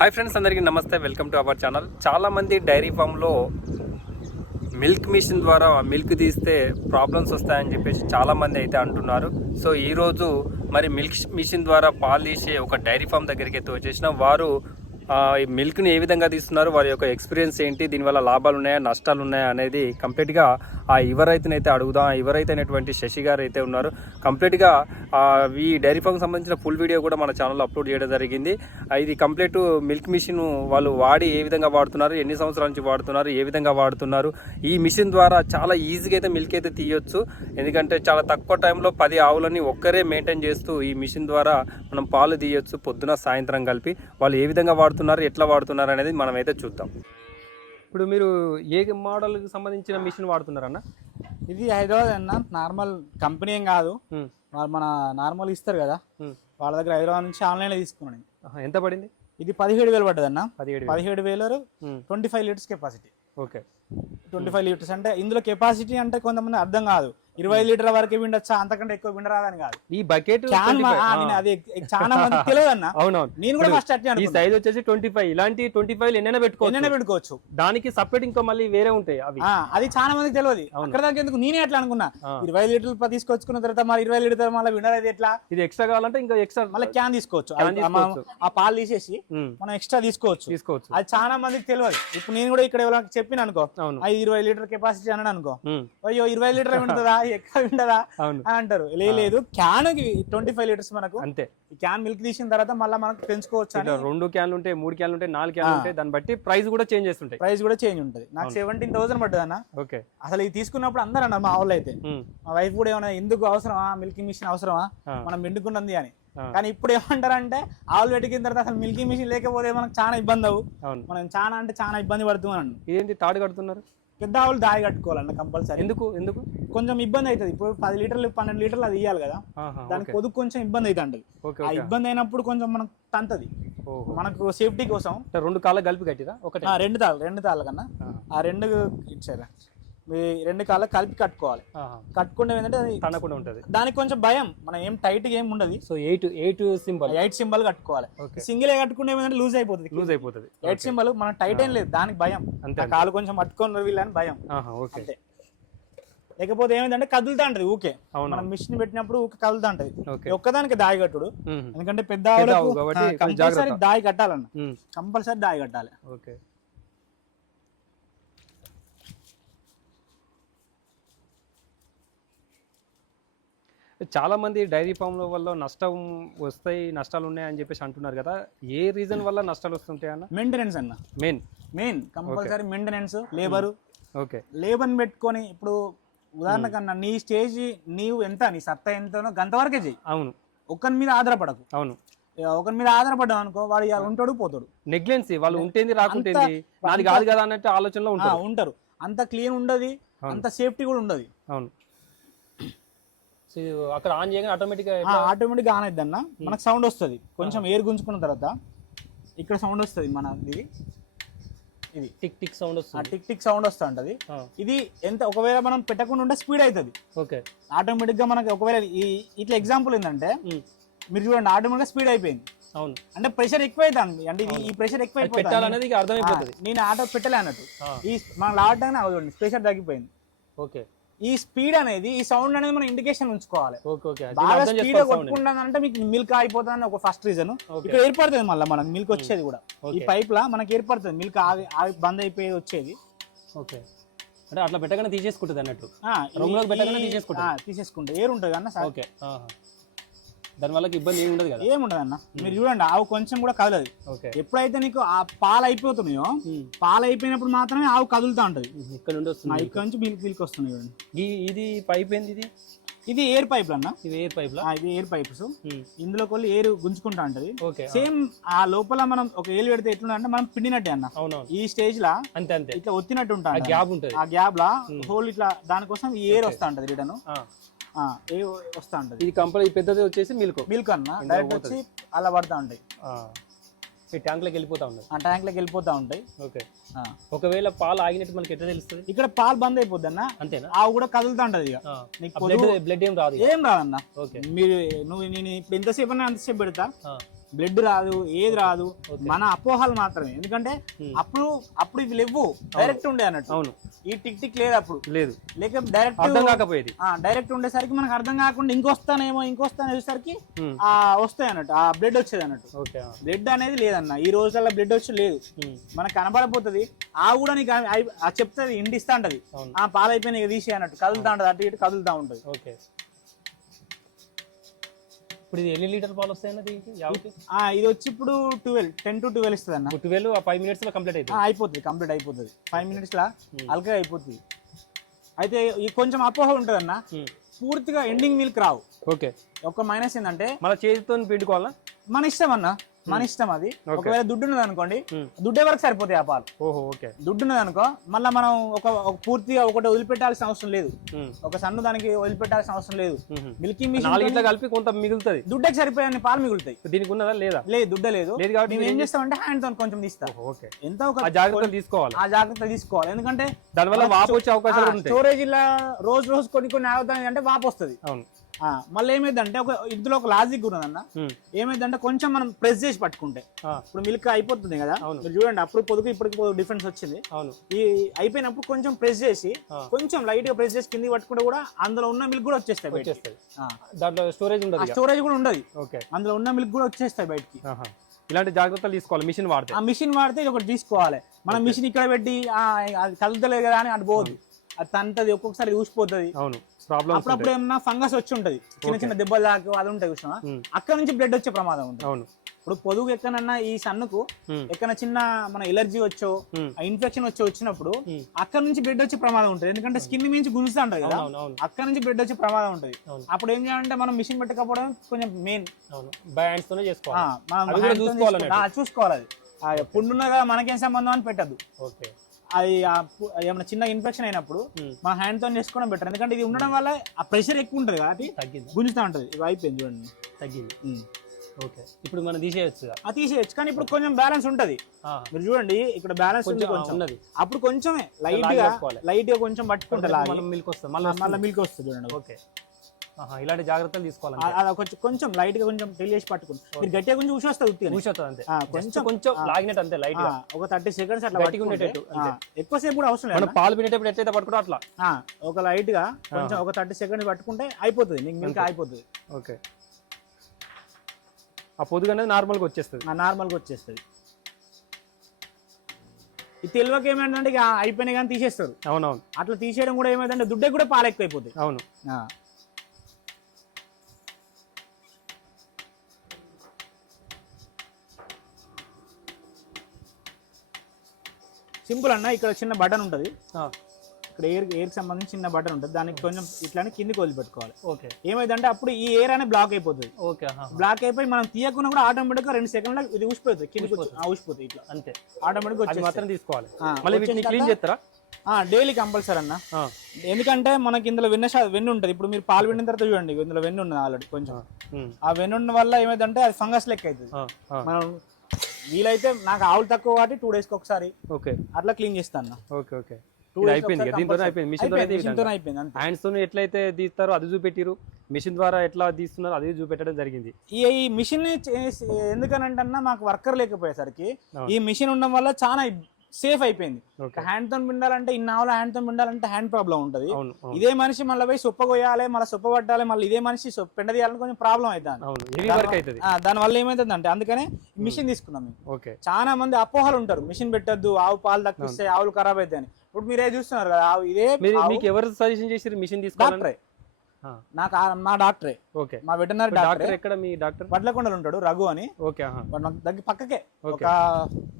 Hi friends అందరికీ నమస్తే. Welcome to our channel చాలామంది డైరీ ఫామ్లో మిల్క్ మిషన్ ద్వారా మిల్క్ తీస్తే ప్రాబ్లమ్స్ వస్తాయని చెప్పేసి చాలామంది అయితే అంటున్నారు. సో ఈరోజు మరి మిల్క్ మిషన్ ద్వారా పాలు తీసే ఒక డైరీ ఫామ్ దగ్గరికి అయితే వచ్చేసిన. వారు మిల్క్ని ఏ విధంగా తీస్తున్నారు? వారి యొక్క ఎక్స్పీరియన్స్ ఏంటి? దీనివల్ల లాభాలు ఉన్నాయా నష్టాలు ఉన్నాయా అనేది కంప్లీట్గా ఆ యువ రైతునైతే అడుగుదాం. ఆ అయినటువంటి శశి గారు అయితే ఉన్నారు కంప్లీట్గా ఈ డైరీ ఫామ్కి సంబంధించిన ఫుల్ వీడియో కూడా మన ఛానల్లో అప్లోడ్ చేయడం జరిగింది. ఇది కంప్లీట్ మిల్క్ మిషన్ వాళ్ళు వాడి ఏ విధంగా వాడుతున్నారు ఎన్ని సంవత్సరాల నుంచి వాడుతున్నారు ఏ విధంగా వాడుతున్నారు. ఈ మిషన్ ద్వారా చాలా ఈజీగా అయితే మిల్క్ అయితే తీయొచ్చు. ఎందుకంటే చాలా తక్కువ టైంలో పది ఆవులని ఒక్కరే మెయింటైన్ చేస్తూ ఈ మిషన్ ద్వారా మనం పాలు తీయొచ్చు పొద్దున సాయంత్రం కలిపి. వాళ్ళు ఏ విధంగా వాడుతున్నారు ఎట్లా వాడుతున్నారు అనేది మనం అయితే చూద్దాం. ఇప్పుడు మీరు ఏ మోడల్కి సంబంధించిన మిషన్ వాడుతున్నారన్న? ఇది హైదరాబాద్ అన్న నార్మల్ కంపెనీ ఏం కాదు. మన నార్మల్ ఇస్తారు కదా. వాళ్ళ దగ్గర హైదరాబాద్ నుంచి ఆన్లైన్లో తీసుకున్నాను ఎంత పడింది? ఇది పదిహేడు వేలు పడ్డది అన్న పదిహేడు పదిహేడు వేలు twenty five litres capacity. Okay. Twenty five litres అంటే ఇందులో కెపాసిటీ అంటే కొంతమంది అర్థం కాదు. ఇరవై లీటర్ వరకు విండొచ్చా? అంతకంటే ఎక్కువ విండరాదని కాదు. ఈ బకెట్ అది చాలా మంది తెలియదు అన్న. అవునవును. నేను కూడా ఫస్ట్ అట్లా ఈ సైజ్ వచ్చేసి ట్వంటీ ఫైవ్ ఇలాంటి ట్వంటీ ఫైవ్ ఎన్నైనా పెట్టుకోవచ్చు. ఎన్నైనా పెట్టుకోవచ్చు. దానికి సపరేట్ ఇంకా మళ్ళీ వేరే ఉంటాయి అవి. అది చాలా మందికి తెలియదు. అక్కడ దాకా ఎందుకు? నేనే అట్లా అనుకున్నా. ఇరవై లీటర్లు తీసుకొచ్చుకున్న తర్వాత మరి ఇరవై లీటర్ మళ్ళీ వినర్ అయితే ఎట్లా? ఇది ఎక్స్ట్రా కావాలంటే ఇంకా ఎక్స్ట్రా మళ్ళీ క్యాన్ తీసుకోవచ్చు. అది. ఆ పాలు తీసేసి మనం ఎక్స్ట్రా తీసుకోవచ్చు. తీసుకోవచ్చు. అది చాలా మందికి తెలియదు. ఇప్పుడు నేను కూడా ఇక్కడ ఎవరికి చెప్పిన అనుకో ఇరవై లీటర్ కెపాసిటీ అన్నాడు అనుకో అయ్యో ఇరవై లీటర్ వింటుందా? వింటదా అవును. అని అంటారు. లేదు. క్యాన్ ట్వంటీ ఫైవ్ లీటర్స్ మనకు అంతే. ఈ క్యాన్ మిల్క్ తీసిన తర్వాత మళ్ళీ మనకు పెంచుకోవచ్చు రెండు క్యాన్లు ఉంటాయి మూడు క్యాన్లు ఉంటాయి నాలుగు క్యాన్లు ఉంటాయి దాన్ని బట్టి ప్రైస్ కూడా చేంజ్ చేస్తుంటాయి. ప్రైస్ కూడా చేంజ్ ఉంటుంది. నాకు సెవెంటీన్ థౌసండ్ పడ్డది అన్న. ఓకే. అసలు ఇది తీసుకున్నప్పుడు అందరూ అన్నారు మా వాళ్ళు అయితే. మా వైఫ్ కూడా ఏమైనా ఎందుకు అవసరమా? మిల్కింగ్ మిషన్ అవసరమా. మనం మెండుకున్నది అని. కానీ ఇప్పుడు ఏమంటారంటే ఆవులు పెట్టిన తర్వాత అసలు మిల్కింగ్ మిషన్ లేకపోతే మనకు చాలా ఇబ్బంది అవు మనం చాలా అంటే చాలా ఇబ్బంది పడుతున్నాను ఇదేంటి తాడు కడుతున్నారు? పెద్ద ఆవులు దాయి కట్టుకోవాలన్న కంపల్సరీ. ఎందుకు? ఎందుకు? కొంచెం ఇబ్బంది అవుతుంది. ఇప్పుడు పది లీటర్లు పన్నెండు లీటర్లు అది ఇవ్వాలి కదా. దానికి పొదుపు కొంచెం ఇబ్బంది అవుతుంది ఆ ఇబ్బంది అయినప్పుడు కొంచెం మనకు తంతది. మనకు సేఫ్టీ కోసం. రెండు కాళ్ళ కలిపి కట్టిరా? ఒకటే. ఆ రెండు తాళ్ళు రెండు తాళ్ళ కన్నా. ఆ రెండు ఇచ్చారా? మీ రెండు కాళ్ళ కలిపి కట్టుకోవాలి. కట్టుకుంటే ఏంటంటే అది తనకుండా ఉంటది. దానికి కొంచెం భయం. మనం ఏం టైట్గా ఏం ఉండదు. So eight eight symbol eight symbol కట్టుకోవాలి. సింగిల్ కట్టుకుంటే ఏమైందంటే లూజ్ అయిపోతుంది. లూజ్ అయిపోతుంది. ఎయిట్ సింబల్ మనం టైట్ ఏం లేదు. దానికి భయం. అంతే కాలు కొంచెం పట్టుకొని వీళ్ళని భయం. ఓకే లేకపోతే ఏమైందంటే కదులుతా ఉంటది ఊకే. మనం మిషన్ పెట్టినప్పుడు ఊకే కదులుతా ఉంటది. ఒక్కదానికి దాయి కట్టుడు. ఎందుకంటే పెద్ద కంపల్సరీ. దాయి కట్టాలన్న. కంపల్సరీ దాయి కట్టాలి. ఓకే చాలా మంది డైరీ ఫామ్ల వల్ల నష్టం వస్తాయి నష్టాలు ఉన్నాయి అని చెప్పేసి అంటున్నారు కదా. ఏ రీజన్ వల్ల నష్టాలు వస్తుంటాయి అన్న? మెయింటెనెన్స్ అన్న. Main main compulsory maintenance labour okay లేబర్ని పెట్టుకొని ఇప్పుడు ఉదాహరణకన్నా నీ స్టేజ్ నీవు ఎంత నీ సత్తా ఎంతనో గంతవరకే చెయ్యి. అవును. ఒక్కని మీద ఆధారపడకు. అవును. ఒకరి మీద ఆధారపడ్డావు అనుకో వాడు ఇక ఉంటాడు పోతాడు. నెగ్లెన్సీ వాళ్ళు ఉంటేంది రాకుంటేంది నాది కాదు కదా అన్నట్టు ఆలోచనలో ఉంటారు. ఉంటారు. అంత క్లీన్ ఉండదు. అంత సేఫ్టీ కూడా ఉండదు. అవును. అక్కడ ఆన్ చేయగానే ఆటోమేటిక్గా ఆటోమేటిక్ ఆన్ అన్న. మనకు సౌండ్ వస్తుంది. కొంచెం ఎయిర్ గుంజుకున్న తర్వాత ఇక్కడ సౌండ్ వస్తుంది మన ఇది. ఇది. టిక్ టిక్ సౌండ్ వస్తుంది. టిక్ టిక్ సౌండ్ వస్తూ ఉంటది. ఇది ఎంత ఒకవేళ మనం పెట్టకుండా ఉంటే స్పీడ్ అవుతుంది ఓకే ఆటోమేటిక్గా మనకి ఒకవేళ ఈ ఇట్లా ఎగ్జాంపుల్ ఏంటంటే ఉమ్, మీరు చూడండి ఆటోమేటిక్గా స్పీడ్ అయిపోయింది. అవును. అంటే ప్రెషర్ ఎక్కువ అవుతుంది అంటే ఈ ప్రెషర్ ఎక్కువ పెట్టాలనేది అర్థమైపోతుంది. నేను ఆటో పెట్టలే అన్నట్టు. ఈ మనం లావటానే చూడండి ప్రెషర్ తగ్గిపోయింది. ఓకే ఈ స్పీడ్ అనేది ఈ సౌండ్ అనేది మనం ఇండికేషన్ ఉంచుకోవాలి. బాగా స్పీడ్. కొట్టుకుంటుందంటే మీకు మిల్క్ అయిపోతుంది ఒక ఫస్ట్ రీజన్ ఇక్కడ ఏర్పడుతుంది మళ్ళీ మనకు మిల్క్ వచ్చేది కూడా. ఈ పైప్ లా మనకి ఏర్పడుతుంది మిల్క్ ఆగి ఆగి బంద్ అయిపోయేది వచ్చేది. ఓకే. అంటే అట్లా పెట్టగానే తీసేసుకుంటుంది అన్నట్టు. Room లోకి పెట్టగానే తీసేసుకుంటుంది. తీసేసుకుంటే ఏరు ఉంటుంది అన్న సార్. ఓకే. ఆహా. దానివల్ల ఇబ్బంది ఏమి ఉండదు కదా? ఏముండదు అన్న. మీరు చూడండి ఆవు కొంచెం కూడా కదలదు. ఎప్పుడైతే నీకు ఆ పాలు అయిపోతున్నాయో పాలు అయిపోయినప్పుడు మాత్రమే ఆవు కదులుతా ఉంటది. ఇక్కడ నుండి వస్తుంది ఇక్కడ నుంచి మిల్క్ మిల్క్ వస్తుంది చూడండి. ఇది పైప్ ఏంది ఇది? ఇది ఎయిర్ పైప్ అన్న. ఇది ఎయిర్ పైప్ ఇది ఎయిర్ పైప్స్ ఇందులో కొల్లి ఎయిర్ గుంజుకుంటా ఉంటది. సేమ్ ఆ లోపల మనం ఒక ఏలు పెడితే ఎట్లుంది అంటే మనం పిండినట్టే అన్న. ఈ స్టేజ్ లా అంతే అంతే. ఇట్లా ఒత్తినట్టు ఉంటా ఆ గ్యాప్ ఉంటుంది. ఆ గ్యాప్ లా హోల్ ఇట్లా దానికోసం ఈ ఎయిర్ వస్తా ఉంటది రిటర్న్ వస్తా ఉంటది? ఇది కంపల్సరీ పెద్దది వచ్చేసి మిల్క్. మిల్క్ అన్న డైరెక్ట్ వచ్చి అలా పడతా ఉంటాయి. ఈ ట్యాంక్లోకి వెళ్ళిపోతా ఉండదు ఆ ట్యాంక్లోకి వెళ్ళిపోతా ఉంటాయి. ఓకే. ఒకవేళ పాలు ఆగినట్టు మనకి ఎట్లా తెలుస్తుంది? ఇక్కడ పాలు బంద్ అయిపోద్ది అన్న. అంతేనా? ఆవు కూడా కదులుతా ఉంటది ఇక. నీకు బ్లడ్ ఏం రాదు. ఏం రాదన్న. ఓకే. మీరు నువ్వు నేను ఇప్పుడు ఎంతసేపు అన్నా అంతసేపు పెడతా. బ్లడ్ రాదు ఏది రాదు మన అపోహలు మాత్రమే. ఎందుకంటే అప్పుడు అప్పుడు ఇవి లేవు. డైరెక్ట్ ఉండే అన్నట్టు. అవును. ఈ టిక్ టిక్ లేదు అప్పుడు. లేదు. లేక డైరెక్ట్ అర్థం కాకపోయేది. డైరెక్ట్ ఉండేసరికి మనకు అర్థం కాకుండా ఇంకొస్తానేమో ఇంకొస్తాను వచ్చేసరికి ఉమ్. ఆ వస్తాయి అన్నట్టు. ఆ బ్లడ్ వచ్చేది అన్నట్టు. బ్లడ్ అనేది లేదన్న. ఈ రోజుల్లో బ్లడ్ వచ్చి లేదు. మనకు కనబడపోతుంది. ఆ కూడా నీకు చెప్తుంది ఇండిస్తా ఉంటది. ఆ పాలు అయిపోయినాయి ఇక తీసేయి అన్నట్టు. కదులుతా ఉంటది అటు ఇటు కదులుతా ఉంటది. ఓకే. ఇప్పుడు ఇది ఎన్ని లీటర్ పాలు వస్తాయన్న దీనికి? యావకి? ఇది వచ్చి ఇప్పుడు ట్వెల్వ్ టెన్ టు ట్వెల్వ్ ఇస్తుంది అన్న ట్వెల్వ్ ఆ ఫైవ్ మినిట్స్లో కంప్లీట్ అవుతుంది అయిపోతుంది కంప్లీట్ అయిపోతుంది. ఫైవ్ మినిట్స్ లా అల్గా అయిపోతుంది. అయితే ఈ కొంచెం అపోహ ఉంటుంది అన్న ఉమ్. పూర్తిగా ఎండింగ్ మిల్క్ రావు. ఓకే ఒక మైనస్ ఏంటంటే మళ్ళీ చేతితో పిండుకోవాలా? మన ఇష్టం అన్న. మన ఇష్టం అది. ఒకవేళ దుడ్డు ఉన్నది అనుకోండి ఉమ్. దుడ్డే వరకు సరిపోతాయి ఆ పాలు? ఓకే. దుడ్డు ఉన్నది అనుకో మళ్ళీ మనం ఒక పూర్తిగా ఒకటి వదిలిపెట్టాల్సిన అవసరం లేదు. ఉమ్. ఒక సన్ను దానికి వదిలిపెట్టాల్సిన అవసరం లేదు. మిల్కింగ్ మిషన్ కలిపి కొంత మిగులుతుంది. దుడ్డకి సరిపోయే పాలు మిగులుతాయి. దీనికి ఉన్నదా లేదా? లేదు దుడ్డ లేదు. లేదు కాబట్టి మేము ఏం చేస్తామంటే హ్యాండ్తో కొంచెం తీస్తాం. ఓకే. ఎంత ఒక ఆ జాగ్రత్తలు తీసుకోవాలి. ఆ జాగ్రత్త తీసుకోవాలి. ఎందుకంటే దానివల్ల వాపు వచ్చే అవకాశాలు స్టోరేజ్ ఇలా రోజు రోజు కొన్ని కొన్ని అవుతాయి అంటే వాపు వస్తుంది. అవును. మళ్ళీ ఏమైందంటే ఒక ఇందులో ఒక లాజిక్ ఉన్నదన్న. ఏమైందంటే కొంచెం మనం ప్రెస్ చేసి పట్టుకుంటే. ఇప్పుడు మిల్క్ అయిపోతుంది కదా. మీరు చూడండి అప్పుడు పొదుగు ఇప్పటికి డిఫరెన్స్ వచ్చింది. ఈ అయిపోయినప్పుడు కొంచెం ప్రెస్ చేసి. కొంచెం లైట్గా ప్రెస్ చేసి కింది పట్టుకుంటే కూడా అందులో ఉన్న మిల్క్ కూడా వచ్చేస్తాయి. దాంట్లో స్టోరేజ్ ఉండదు. స్టోరేజ్ కూడా ఉండదు. అందులో ఉన్న మిల్క్ కూడా వచ్చేస్తాయి బయటికి. ఇలాంటి జాగ్రత్తలు తీసుకోవాలి మిషన్ వాడితే. ఆ మిషన్ వాడితే ఇది ఒకటి తీసుకోవాలి. మనం మిషన్ ఇక్కడ పెట్టి అది కలుగుతలేదు కదా అని అటు పోదు. అది తంతది ఒక్కొక్కసారి ఊసిపోతుంది. అవును. అప్పుడప్పుడు ఏమన్నా ఫంగస్ వచ్చి ఉంటది. చిన్న చిన్న దెబ్బలు దాకా అది ఉంటాయి ఉమ్. అక్కడ నుంచి బ్లడ్ వచ్చే ప్రమాదం ఉంటుంది. అవును. ఇప్పుడు పొదుగు ఎక్కడన్నా ఈ సన్నుకు. ఎక్కడ చిన్న మన ఎలర్జీ వచ్చో. ఇన్ఫెక్షన్ వచ్చి వచ్చినప్పుడు. అక్కడ నుంచి బ్లడ్ వచ్చే ప్రమాదం ఉంటుంది. ఎందుకంటే స్కిన్ మించి గుంజుతా ఉంటది కదా? అక్కడ నుంచి బ్లడ్ వచ్చే ప్రమాదం ఉంటుంది. అప్పుడు ఏం చేయాలంటే మనం మిషన్ పెట్టకపోవడం కొంచెం మెయిన్ చేసుకోవాలి. అది పుండున్నగా మనకేం సంబంధం అని పెట్టద్దు. ఓకే. అది ఏమైనా చిన్న ఇన్ఫెక్షన్ అయినప్పుడు. మన హ్యాండ్తో చేసుకోవడం బెటర్ ఎందుకంటే ఇది ఉండడం వల్ల ఆ ప్రెషర్ ఎక్కువ ఉంటుంది కాబట్టి తగ్గింది. గుంజుతా ఉంటది. ఇవి అయిపోయింది చూడండి. తగ్గింది. ఓకే. ఇప్పుడు మనం తీసేయచ్చు తీసేయచ్చు. కానీ ఇప్పుడు కొంచెం బ్యాలెన్స్ ఉంటది. మీరు చూడండి ఇక్కడ బ్యాలెన్స్ ఉంది కొంచెం అప్పుడు కొంచెమే లైట్గా. లైట్గా కొంచెం పట్టుకుంటా మిల్క్ వస్తాం మళ్ళీ మళ్ళీ మిల్క్ వస్తుంది చూడండి. ఓకే. ఇలాంటి జాగ్రత్తలు తీసుకోవాలి కొంచెం కొంచెం లైట్గా కొంచెం తెలియసి పట్టుకుంది మీరు గట్టిగా కొంచెం ఊసి వస్తుంది ఉత్తిగానే. కూర్చోతుంది అంతే. కొంచెం కొంచెం లాగినట్టు అంతే లైట్ ఒక థర్టీ సెకండ్స్ అట్లా గట్టిగా ఉండేటట్టు, ఎక్కువసేపు కూడా అవసరం లేదు పాలు పినేటప్పుడు ఎట్లయితే పట్టుకుంటో అట్లా. ఒక లైట్గా కొంచెం ఒక థర్టీ సెకండ్స్ పట్టుకుంటే అయిపోతుంది. నీకు మిల్క్ అయిపోతుంది. ఓకే. ఆ పొదుగు అనేది నార్మల్గా వచ్చేస్తుంది. ఆ నార్మల్గా వచ్చేస్తుంది. ఈ తెలివక ఏమైందంటే ఇక అయిపోయినాయి కానీ తీసేస్తారు. అవునవును. అట్లా తీసేయడం కూడా ఏమైందంటే దుడ్డే కూడా పాలు ఎక్కువ అయిపోతాయి అవును సింపుల్ అన్న ఇక్కడ చిన్న బటన్ ఉంటుంది. ఇక్కడ ఎయిర్ ఎయిర్ సంబంధించి చిన్న బటన్ ఉంటుంది. దానికి కొంచెం ఇట్లానే కిందికి వదిలిపెట్టుకోవాలి. ఓకే. ఏమైందంటే అప్పుడు ఈ ఎయిర్ అనేది బ్లాక్ అయిపోతుంది. ఓకే బ్లాక్ అయిపోయి మనం తీయకుండా కూడా ఆటోమేటిక్గా రెండు సెకండ్ల ఇది ఊసిపోతుంది. కిందికి ఊసిపోతుంది. ఇట్లా. అంతే. ఆటోమేటిక్గా అది వచ్చి మాత్రం తీసుకోవాలి. మళ్ళీ క్లీన్ చేస్తారా? డైలీ కంపల్సరీ అన్న. ఎందుకంటే మనకి ఇందులో వెన్న వెన్ను ఉంటుంది. ఇప్పుడు మీరు పాలు పిండిన తర్వాత చూడండి ఇందులో వెన్ను ఉన్నది ఆల్రెడీ కొంచెం. ఆ వెన్ను వల్ల ఏమైందంటే అది ఫంగస్ లెక్క అవుతుంది. మనం వీలైతే నాకు ఆవులు తక్కువ కాబట్టి టూ డేస్కి ఒకసారి ఓకే. అట్లా క్లీన్ చేస్తాను. Okay okay. అయిపోయింది. అయిపోయింది. మిషన్ తోనే అయిపోయింది హ్యాండ్స్తో ఎట్లయితే తీస్తారో అది చూపెట్టిరు మిషన్ ద్వారా ఎట్లా తీస్తున్నారో అది చూపెట్టడం జరిగింది. ఈ మిషన్ ఎందుకనంటే మాకు వర్కర్ లేకపోయేసరికి. ఈ మిషన్ ఉండడం వల్ల చాలా సేఫ్ అయిపోయింది. హ్యాండ్తో పిండాలంటే ఇన్ని ఆవుల హ్యాండ్తో పిండాలంటే హ్యాండ్ ప్రాబ్లం ఉంటుంది. ఇదే మనిషి మళ్ళీ పోయి సొప్ప కొయ్యాలి మళ్ళీ సొప్ప పట్టాలి మళ్ళీ ఇదే మనిషి పెండ తీయాలని కొంచెం ప్రాబ్లం అవుతుంది దాని వల్ల ఏమైతుంది అంటే అందుకనే మిషన్ తీసుకున్నాం మేము. చాలా మంది అపోహలు ఉంటారు. మిషన్ పెట్టద్దు ఆవు పాలు తక్కువస్తే ఆవులు ఖరాబ్ అవుతాయి అని ఇప్పుడు మీరే చూస్తున్నారు కదా ఇదే మీకు ఎవరు సజెషన్ చేసారు మిషన్ ఆ, నాకు మా డాక్టరే. ఓకే. మా వెటనరీ డాక్టర్ డాక్టర్. ఎక్కడ మీ డాక్టర్? వడ్లకొండలు ఉంటాడు రఘు అని. ఓకే దగ్గర పక్కకే. ఒక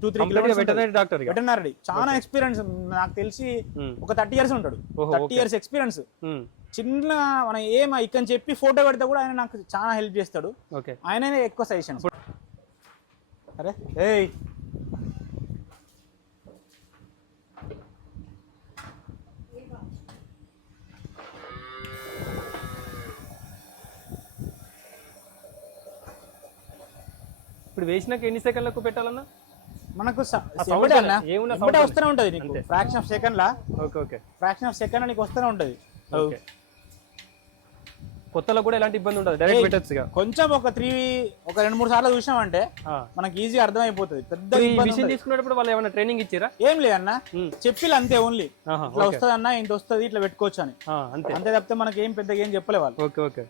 two three complete kilometres veterinary doctor veterinary చాలా ఎక్స్పీరియన్స్ నాకు తెలిసి ఉమ్, ఒక థర్టీ ఇయర్స్ ఉంటాడు. థర్టీ. ఇయర్స్ ఎక్స్పీరియన్స్ చిన్న మనం ఏం ఇక్కడ చెప్పి ఫోటో పెడితే కూడా ఆయన నాకు చాలా హెల్ప్ చేస్తాడు. ఓకే. ఆయననే ఎక్కువ సజెషన్స్ అరే ఏయ్! ఇప్పుడు వేసినాక ఎన్ని సెకండ్లకు పెట్టాలన్నా? మనకు ఏమున్నా వస్తూనే ఉంటది నీకు. Fraction of second law okay okay. Fraction of second నీకు వస్తూనే ఉంటది. ఓకే. కొత్తలో కూడా ఎలాంటి ఇబ్బంది ఉండదు. డైరెక్ట్ పెట్టచ్చు కొంచెం ఒక త్రీ ఒక రెండు మూడు సార్లు చూసామంటే మనకి ఈజీ అర్థమైపోతుంది. పెద్ద ఈ ఇబ్బంది మిషన్. తీసుకునేటప్పుడు వాళ్ళు ఏమైనా ట్రైనింగ్ ఇచ్చారా? ఏం లేదన్న. చెప్పిల్ అంతే ఓన్లీ ఇట్లా. వస్తుంది అన్న ఇంత వస్తుంది ఇట్లా పెట్టుకోవచ్చు అని అంతే. అంతే తప్పితే మనకి ఏం పెద్దగా ఏం చెప్పలే వాళ్ళు. Okay okay.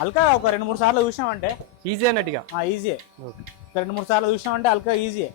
అల్కా ఒక రెండు మూడు సార్లు చూసామంటే ఈజీ అన్నట్టుగా. ఈజీయే ఓకే రెండు మూడు సార్లు చూసామంటే అల్కా ఈజీయే